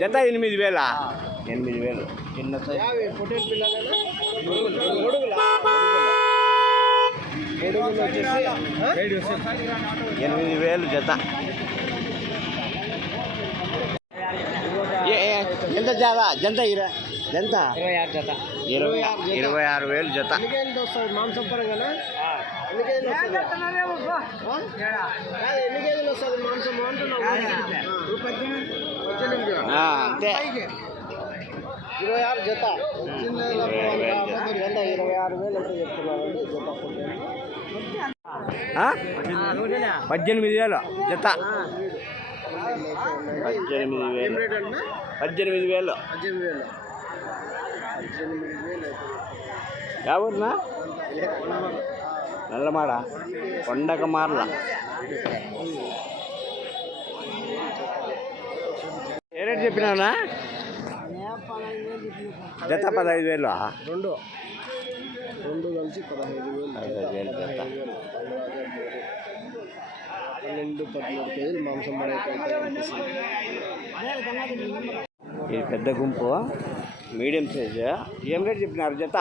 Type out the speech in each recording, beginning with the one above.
జత 8,000. 8,000 చిన్న సైజు. 8,000 జత. ఎంత జాదా జంత ఎంత 26,000 జత. మాంసం పరంగా ఎన్ని కేజీలు వస్తుంది మాంసం అంతే 26 జత. 26,000 అయితే చెప్తున్నారండి జత. 18,000 జత. 18,000. ఎవరునా నల్లమాడ కొండక మార్ల. ఏ రేటు చెప్పినావునా? జత 15,000. రెండు కలిసి 15,000 జత. 12-13 కేజీలు మాంసం పడే. ఇది పెద్ద గుంపు, మీడియం సైజు. ఏం రేట్ చెప్పినారు జత?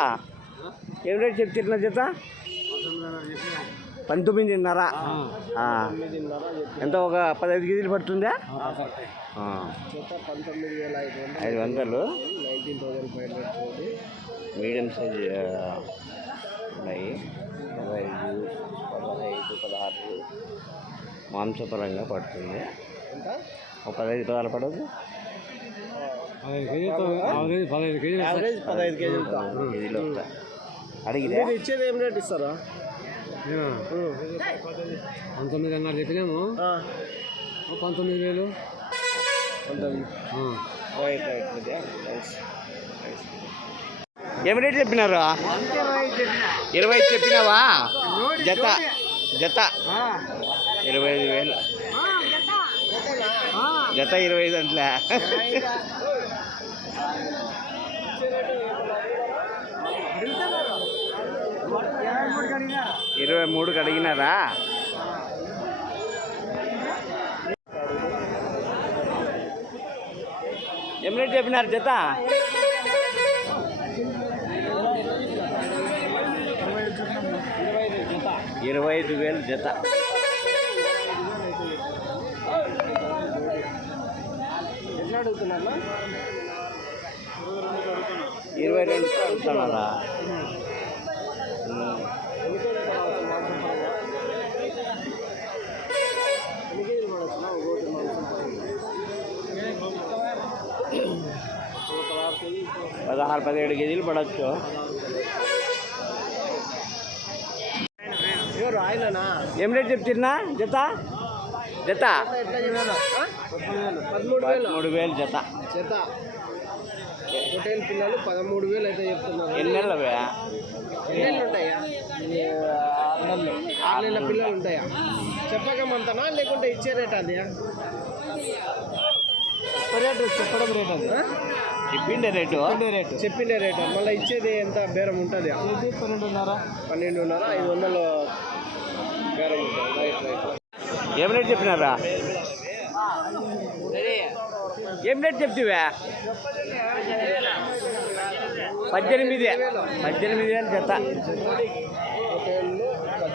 ఏం రేట్ చెప్తున్నా జత? 19,500. ఎంత ఒక 15 కేజీలు పడుతుందా? 500. 19,500 మీడియం సైజు ఉన్నాయి. 15, 16 మాంసపరంగా పడుతుంది. ఒక 15-16 పడదు. 15 కేజీలు అడిగితే ఇచ్చేది ఏం రేట్ ఇస్తారా? 19,500 చెప్పినాము. 19,000. ఏం రేట్ చెప్పినారు? 20 చెప్పినావా? జత 25,000. జత 25 అంట్లే. 23 అడిగినారా? ఏం రేట్ చెప్పినారు జత? 25,000 జత. ఎట్లా అడుగుతున్నా? 22 అడుగుతున్నారా? ఎన్ని కేజీలు పడవచ్చు? ఒకటి మాంసం 16-17 కేజీలు పడవచ్చు. ఎవరు ఆయననా? ఏం రేట్ చెప్తున్నా జత? 13,000 జత. హోటల్ పిల్లలు 13,000 అయితే చెప్తున్నారు. ఎన్ని నెలలు? ఎన్ని నెలలు ఉంటాయా? 6 నెలల పిల్లలు ఉంటాయా? చెప్పకమంతనా లేకుంటే ఇచ్చే రేట్ అది? చెప్పడం రేట్ అది చెప్పిండే రేటు. చెప్పిండే రేటు మళ్ళీ ఇచ్చేది ఎంత బేరం ఉంటుంది? 12,500 500 బేరం ఉంటుంది. రైట్. ఏం రేట్ చెప్పినారా? ఏం రేట్ చెప్తివా? 18,000 జత. హోటల్లో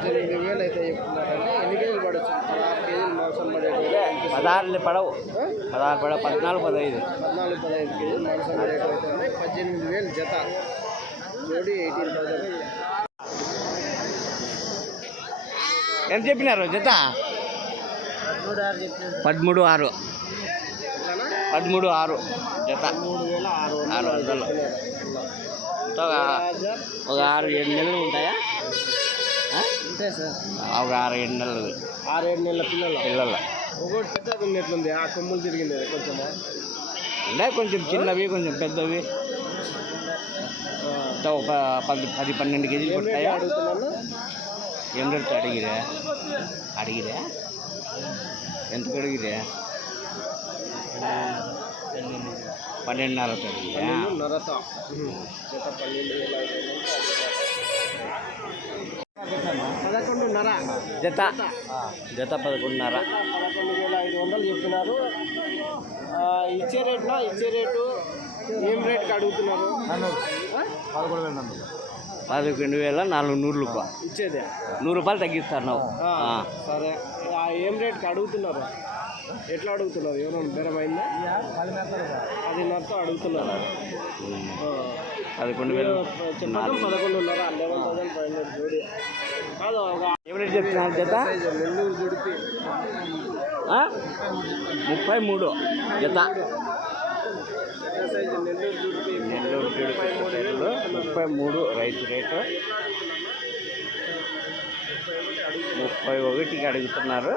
18,000 అయితే చెప్తున్నారంటే ఎన్ని కేజీలు పడవచ్చు? 16 కేజీలు మాంసం పడేది. 16 పడవు. 16 పడవు. 14-15 కేజీలు మాంసం పడేది అయితే 18,000 జత. జోడి 18,000. ఎంత చెప్పినారు జత? 13,600 జత. 600. ఒక 6-7 నెలలు ఉంటాయా? ఉంటాయి సార్. ఒక 6-7 నెలలు. 6-7 నెలల పిల్లలు. ఒకటి పెద్దది ఉన్నట్లుంది. ఆ కొమ్ములు తిరిగింది కొంచెం. ఉన్నాయి కొంచెం చిన్నవి, కొంచెం పెద్దవి. ఒక 10-12 కేజీలు పడతాయా? అడుగుతున్నాను. ఏం రేట్ అడిగిరా? ఎంతకు అడిగిరా? 12,500 అడిగిరా? 11,500 జత. 11,500 చెప్తున్నారు. ఇచ్చే రేటు ఏం రేట్కి అడుగుతున్నారు? 11,400 ఇచ్చేదే 100 రూపాయలు తగ్గిస్తాను. సరే. ఏం రేట్కి అడుగుతున్నారు? ఎట్లా అడుగుతున్నారు? ఎవరైనా బేరమైందా? 10,500తో అడుగుతున్నారు. 11,000 చెప్పడం 11,500 11,500 జోడి కాదు. ఏం రేట్ చెప్తున్నారు జత? నెల్లూరు జుడిపి 33 జత. సైజు నెల్లూరు జుడిపి నెల్లూరు జుడిపి 33 రైతు రేటు. 31కి అడుగుతున్నారు.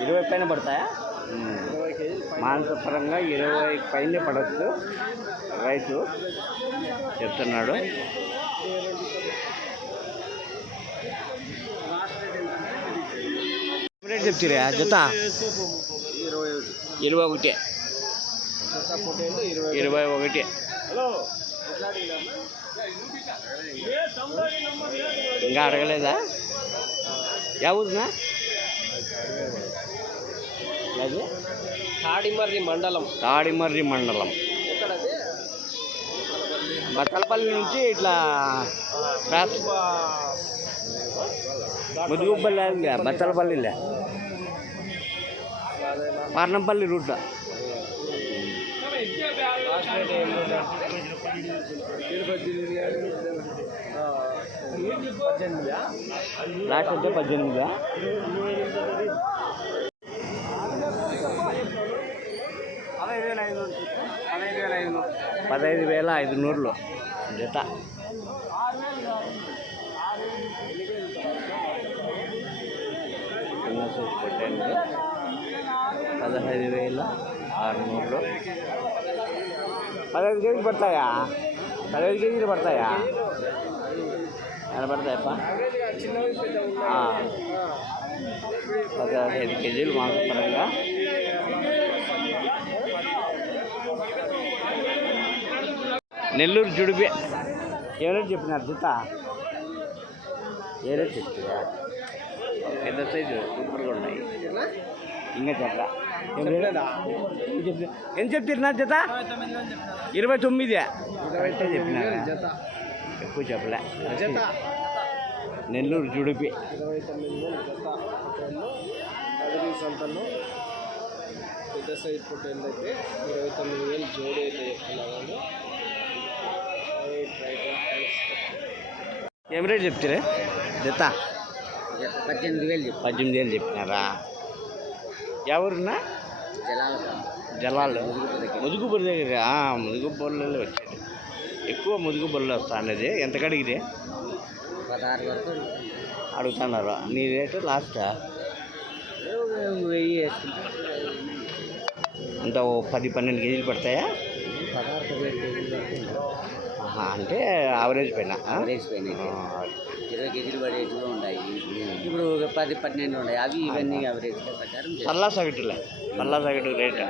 20 పైన పడతాయా? 20 కేజీలు మాంసపరంగా 20 పైన పడవచ్చు రైతు చెప్తున్నాడు. రేట్ చెప్తారా జత? 21. 21. ఇంకా అడగలేదా? ఎవరునా అది? తాడిమర్రి మండలం. బత్తలపల్లి నుంచి ఇట్లా ముదుగుపల్లి బత్తలపల్లిలే పార్నంపల్లి రూట్లో. లాస్ట్ అంటే 18. 15,500 జత. చిన్న సైజు పొట్టేళ్ళు 15,600. 15 కేజీలు పడతాయా? 15 కేజీలు పడతాయా? ఎలా పడతాయప్ప? 15 కేజీలు మాంసపరంగా. నెల్లూరు జుడిపి ఏ రేట్ చెప్పినారు జత? ఏ రేట్ చెప్తారా? పెద్ద సైజు సూపర్గా ఉన్నాయి. ఇంకా చెప్పరా? ఏం చెప్తున్నా జత? 29 చెప్పినారా? ఎక్కువ చెప్పలే. నెల్లూరు జుడిపి 29,000 జత. అదరి సంతలో పెద్ద సైజ్ పొట్టేళ్ళు అయితే 29,000 జోడి అయితే చెప్తున్నారు. ఏం రేట్ చెప్తారా జత? 18,000 చెప్పినారా? ఎవరున్నా? జలాలు ముదుగుబొర్రు దగ్గర. ముదుగుబొర్రలో వచ్చేది ఎక్కువ. ముదుగుబొర్రలో వస్తా అనేది ఎంత కడిగితే 16 వరకు అడుగుతున్నారు. నీ రేటు లాస్ట్ 1000 వేసుకుంటే అంత 10-12 కేజీలు పడతాయా? 16-17 కేజీలు అంటే యావరేజ్ పైన 20 కేజీలు పడేట్టుగా ఉన్నాయి. ఇప్పుడు 10-12 ఉన్నాయి. అవి ఇవన్నీ యావరేజ్ ప్రకారం సల్లా సగటు రేట్